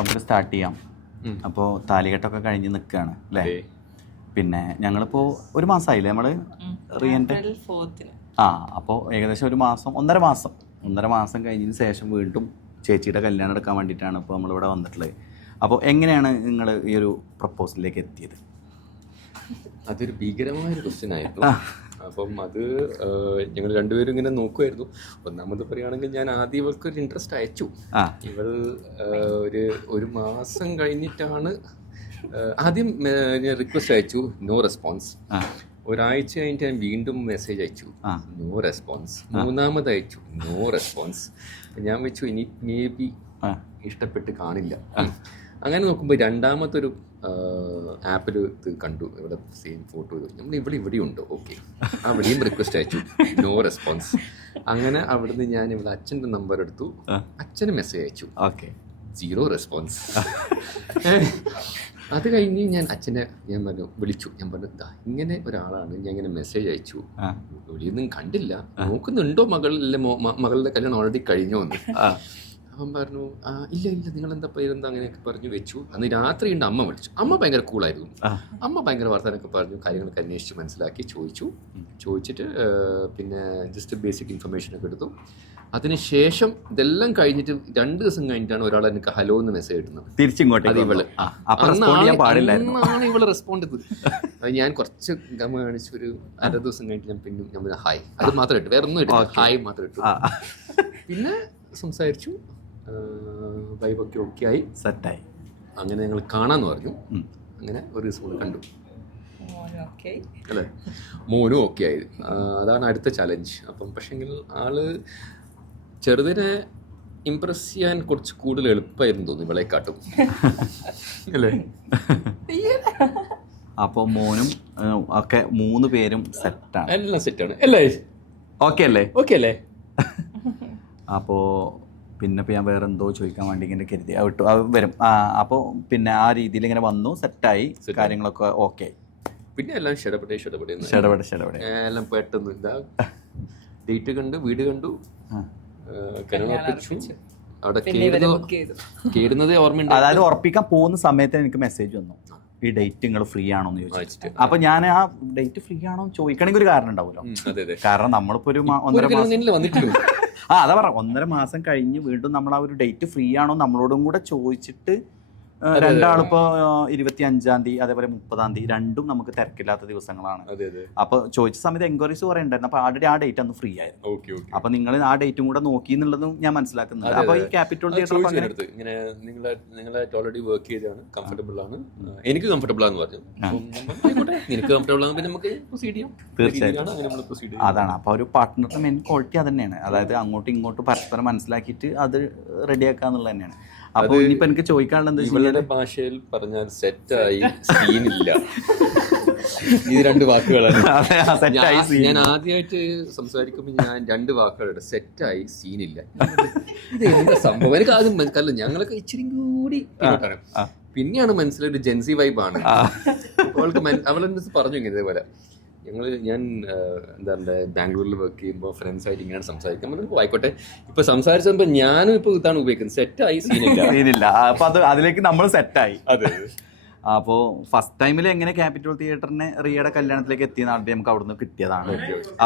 നമുക്കൊരു സ്റ്റാർട്ട് ചെയ്യാം. അപ്പോൾ താലികെട്ടൊക്കെ കഴിഞ്ഞ് നിൽക്കുകയാണ് അല്ലേ? പിന്നെ ഞങ്ങളിപ്പോൾ ഒരു മാസമായില്ലേ നമ്മൾ റീഎൻട്രി? അപ്പോൾ ഏകദേശം ഒരു മാസം, ഒന്നര മാസം കഴിഞ്ഞതിന് ശേഷം വീണ്ടും ചേച്ചിയുടെ കല്യാണം എടുക്കാൻ വേണ്ടിയിട്ടാണ് ഇപ്പോൾ നമ്മളിവിടെ വന്നിട്ടുള്ളത്. അപ്പോൾ എങ്ങനെയാണ് നിങ്ങൾ ഈ ഒരു പ്രപ്പോസലിലേക്ക് എത്തിയത്? അതൊരു ഭീകരമായൊരു ക്വസ്റ്റ്യൻ ആയിരുന്നു. അപ്പം അത് ഞങ്ങൾ രണ്ടുപേരും ഇങ്ങനെ നോക്കുമായിരുന്നു. ഒന്നാമത് പറയുകയാണെങ്കിൽ ഞാൻ ആദ്യം ഇവൾക്ക് ഒരു ഇൻട്രസ്റ്റ് അയച്ചു. ഇവൾ ഒരു മാസം കഴിഞ്ഞിട്ടാണ് ആദ്യം ഞാൻ റിക്വസ്റ്റ് അയച്ചു, നോ റെസ്പോൺസ്. ഒരാഴ്ച കഴിഞ്ഞിട്ട് ഞാൻ വീണ്ടും മെസ്സേജ് അയച്ചു, നോ റെസ്പോൺസ്. മൂന്നാമത് അയച്ചു, നോ റെസ്പോൺസ്. ഞാൻ വെച്ചു ഇനി മേ ബി ഇഷ്ടപ്പെട്ട് കാണില്ല. അങ്ങനെ നോക്കുമ്പോൾ രണ്ടാമത്തൊരു ആപ്പിൽ ഇത് കണ്ടു, ഇവിടെ സെയിം ഫോട്ടോ നമ്മൾ ഇവിടെ ഉണ്ട്. ഓക്കെ, അവിടെയും റിക്വസ്റ്റ് അയച്ചു, നോ റെസ്പോൺസ്. അങ്ങനെ അവിടുന്ന് ഞാൻ ഇവിടെ അച്ഛൻ്റെ നമ്പർ എടുത്തു, അച്ഛന് മെസ്സേജ് അയച്ചു, ഓക്കെ, 0 റെസ്പോൺസ്. അത് കഴിഞ്ഞ് ഞാൻ അച്ഛനെ വിളിച്ചു. ഞാൻ പറഞ്ഞു, ഇങ്ങനെ ഒരാളാണ്, ഞാൻ ഇങ്ങനെ മെസ്സേജ് അയച്ചു, വിളിയൊന്നും കണ്ടില്ല, നോക്കുന്നുണ്ടോ മകളുടെ കല്യാണം ഓൾറെഡി കഴിഞ്ഞോ എന്ന്. അവൻ പറഞ്ഞു, ഇല്ല നിങ്ങളെന്താ പേരെന്താ അങ്ങനെയൊക്കെ പറഞ്ഞു വെച്ചു. അന്ന് രാത്രി ഉണ്ട് അമ്മ വിളിച്ചു. അമ്മ ഭയങ്കര കൂളായിരുന്നു. അമ്മ ഭയങ്കര വർത്തമാനമൊക്കെ പറഞ്ഞു, കാര്യങ്ങളൊക്കെ അന്വേഷിച്ച് മനസ്സിലാക്കി ചോദിച്ചിട്ട് പിന്നെ ജസ്റ്റ് ബേസിക് ഇൻഫർമേഷനൊക്കെ എടുത്തു. അതിനുശേഷം ഇതെല്ലാം കഴിഞ്ഞിട്ട് 2 ദിവസം കഴിഞ്ഞിട്ടാണ് ഒരാൾ എനിക്ക് ഹലോ എന്ന് മെസ്സേജ് ഇടുന്നത്. തിരിച്ചിങ്ങോട്ട് ഇവള് റെസ്പോണ്ട് ചെയ്തത്. ഞാൻ കുറച്ച് ഗമ കാണിച്ചു. ഒരു 1/2 ദിവസം കഴിഞ്ഞിട്ട് ഞാൻ പിന്നെ ഹായ്, അത് മാത്രം ഇട്ടു, വേറെ ഒന്നും ഇട്ടു, ഹായ് മാത്രം ഇട്ടു. പിന്നെ സംസാരിച്ചു, വൈബൊക്കെ ഓക്കെ ആയി, സെറ്റായി. അങ്ങനെ ഞങ്ങൾ കാണാന്ന് പറഞ്ഞു. അങ്ങനെ ഒരു ദിവസം കണ്ടു അല്ലേ, മോനും ഓക്കെ ആയി. അതാണ് അടുത്ത ചലഞ്ച്. അപ്പം പക്ഷെങ്കിൽ ആള് ചെറുതിനെ ഇംപ്രസ് ചെയ്യാൻ കുറച്ച് കൂടുതൽ എളുപ്പമായിരുന്നു തോന്നി ഇവളെക്കാട്ടും അല്ലേ? അപ്പോൾ മോനും ഒക്കെ 3 പേരും സെറ്റാണ്, എല്ലാം സെറ്റാണ് അല്ലേ? ഓക്കെ അല്ലേ? ഓക്കെ അല്ലേ? അപ്പോൾ പിന്നെ ഞാൻ വേറെ എന്തോ ചോദിക്കാൻ വേണ്ടി ഇങ്ങനെ കരുതി വിട്ടു, അത് വരും. അപ്പോൾ പിന്നെ ആ രീതിയിൽ ഇങ്ങനെ വന്നു, സെറ്റായി, കാര്യങ്ങളൊക്കെ ഓക്കെ. പിന്നെ എല്ലാം ഷെടപെടെ എല്ലാം പെട്ടെന്ന് ഇതാ ഡേറ്റ് കണ്ടു, വീട് കണ്ടു, അവിടെ കേറുന്നതേ ഓർമ്മയുണ്ട്. അതായത് ഉറപ്പിക്കാൻ പോകുന്ന സമയത്ത് എനിക്ക് മെസ്സേജ് വന്നു, ഈ ഡേറ്റ് നിങ്ങൾ ഫ്രീ ആണോ എന്ന് ചോദിച്ചിട്ട്. അപ്പൊ ഞാൻ ആ ഡേറ്റ് ഫ്രീ ആണോ ചോദിക്കണമെങ്കിൽ ഒരു കാരണം ഉണ്ടാവുമല്ലോ. കാരണം നമ്മളിപ്പോ ഒരു 1.5 മാസം അതാ പറഞ്ഞ 1.5 മാസം കഴിഞ്ഞ് വീണ്ടും നമ്മൾ ആ ഒരു ഡേറ്റ് ഫ്രീ ആണോ നമ്മളോടും കൂടെ ചോദിച്ചിട്ട്, രണ്ടാളിപ്പോ 25-ാം തീയതി അതേപോലെ 30-ാം തീയതി രണ്ടും നമുക്ക് തിരക്കില്ലാത്ത ദിവസങ്ങളാണ്. അപ്പൊ ചോദിച്ച സമയത്ത് എൻക്വയറീസ് കുറെ ഉണ്ടായിരുന്നു. അപ്പൊ ആൾറെഡി ആ ഡേറ്റ് അന്ന് ഫ്രീ ആയിരുന്നു. അപ്പൊ നിങ്ങൾ ആ ഡേറ്റും കൂടെ നോക്കി എന്നുള്ളതും ഞാൻ മനസ്സിലാക്കുന്നുണ്ട്. അപ്പൊ ഈ ക്യാപിറ്റൽ തിയേറ്റർ നിങ്ങളെ ഓൾറെഡി വർക്ക് ചെയ്താണ്, കംഫർട്ടബിൾ ആണ്, എനിക്ക് കംഫർട്ടബിൾ ആണെന്ന് പറഞ്ഞു. നിനക്ക് കംഫർട്ടബിൾ ആണ്, നമുക്ക് പ്രൊസീഡ് ചെയ്യാം. തീർച്ചയായും അതാണ്. അപ്പൊ ഒരു പാർട്ട്ണറുടെ മെയിൻ ക്വാളിറ്റി അത് തന്നെയാണ്. അതായത് അങ്ങോട്ടും ഇങ്ങോട്ടും പരസ്പരം മനസ്സിലാക്കിയിട്ട് അത് റെഡിയാക്കാന്നുള്ളത് തന്നെയാണ്. അപ്പൊ ഇനിയിപ്പോ എനിക്ക് ചോദിക്കാനുള്ളത് ഇവളുടെ ഭാഷയിൽ പറഞ്ഞാൽ സെറ്റായി, സീനില്ല. ഇത് 2 വാക്കുകളാണ്. ഞാൻ ആദ്യമായിട്ട് സംസാരിക്കുമ്പോൾ ഞാൻ 2 വാക്കുകളുണ്ട്, സെറ്റായി, സീനില്ല. ഇത് എന്താ സംഭവം? എനിക്ക് ആദ്യം കല്ല, ഞങ്ങളൊക്കെ ഇച്ചിരി കൂടി പിന്നെയാണ് മനസ്സിലൊരു ജെൻസി വൈബാണ്. അവളെന്ത് പറഞ്ഞു ഇങ്ങനെ ഇതേപോലെ ഞാൻ എന്താ ബാംഗ്ലൂരിൽ വർക്ക് ചെയ്യുമ്പോൾ ഫ്രണ്ട്സായിട്ട് ഇങ്ങനെ സംസാരിക്കാൻ ആയിക്കോട്ടെ. ഇപ്പൊ സംസാരിച്ചപ്പോ ഞാനും ഇപ്പൊ ഇതാണ് ഉപയോഗിക്കുന്നത്, സെറ്റായി, സീനില്ല. അപ്പൊ അതിലേക്ക് നമ്മൾ സെറ്റായി. അതെ. അപ്പോൾ ഫസ്റ്റ് ടൈമിൽ എങ്ങനെ ക്യാപിറ്റൽ തിയേറ്ററിനെ റിയയുടെ കല്യാണത്തിലേക്ക് എത്തിയെന്ന് ആദ്യം നമുക്ക് അവിടുന്ന് കിട്ടിയതാണ്.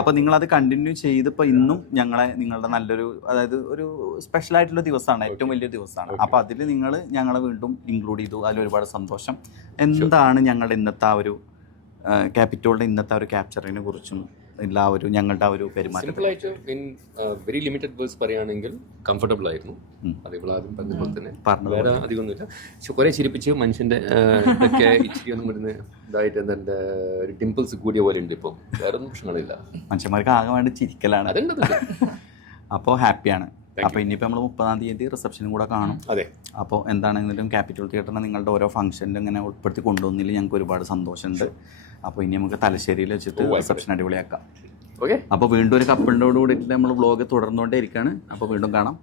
അപ്പോൾ നിങ്ങളത് കണ്ടിന്യൂ ചെയ്തിപ്പോൾ ഇന്നും നിങ്ങളുടെ നല്ലൊരു, അതായത് ഒരു സ്പെഷ്യൽ ആയിട്ടുള്ള ദിവസമാണ്, ഏറ്റവും വലിയൊരു ദിവസമാണ്. അപ്പോൾ അതിൽ ഞങ്ങളെ വീണ്ടും ഇൻക്ലൂഡ് ചെയ്തു. അതിൽ ഒരുപാട് സന്തോഷം. എന്താണ് ഞങ്ങളുടെ ഇന്നത്തെ ആ ഒരു ക്യാപിറ്റോളിന്റെ ഇന്നത്തെ ഒരു ക്യാപ്ചറിനെ കുറിച്ചും എല്ലാവരും ഞങ്ങളുടെ ആ ഒരു പെരുമാറ്റം? സിമ്പിളായിട്ട് ഇൻ വെരി ലിമിറ്റഡ് വേർഡ്സ് പറയുകയാണെങ്കിൽ കംഫർട്ടബിൾ ആയിരുന്നു. അതേപോലെ ആദ്യം പറഞ്ഞ തന്നെ വേറെ അധികമൊന്നുമില്ല. പക്ഷെ കുറെ ചിരിപ്പിച്ച് മനുഷ്യന്റെ ഒക്കെ ഇച്ചിരി ഒന്നും വരുന്ന ഇതായിട്ട് എന്താ ഒരു ഡിംപിൾസ് കൂടിയ പോലെ ഉണ്ട്. ഇപ്പോൾ വേറെ ഒന്നും പ്രശ്നങ്ങളില്ല, മനുഷ്യന്മാർക്ക് ആകെ വേണ്ടി ചിരിക്കലാണ്. അതുണ്ട്. അപ്പോൾ ഹാപ്പിയാണ്. അപ്പോൾ ഇനിയിപ്പോൾ നമ്മൾ 30-ാം തീയതി റിസപ്ഷനും കൂടെ കാണും. അതെ. അപ്പോൾ എന്താണെങ്കിലും ക്യാപിറ്റൽ തിയേറ്ററിനെ നിങ്ങളുടെ ഓരോ ഫംഗ്ഷനിലും ഇങ്ങനെ ഉൾപ്പെടുത്തി കൊണ്ടുവന്നതിൽ ഞങ്ങൾക്ക് ഒരുപാട് സന്തോഷമുണ്ട്. അപ്പോൾ ഇനി നമുക്ക് തലശ്ശേരിയിൽ വെച്ചിട്ട് റിസപ്ഷൻ അടിപൊളിയാക്കാം. ഓക്കെ. അപ്പോൾ വീണ്ടും ഒരു കപ്പിളിനോട് കൂടിയിട്ട് നമ്മൾ വ്ളോഗ് തുടർന്നുകൊണ്ടേ ഇരിക്കുകയാണ്. അപ്പോൾ വീണ്ടും കാണാം.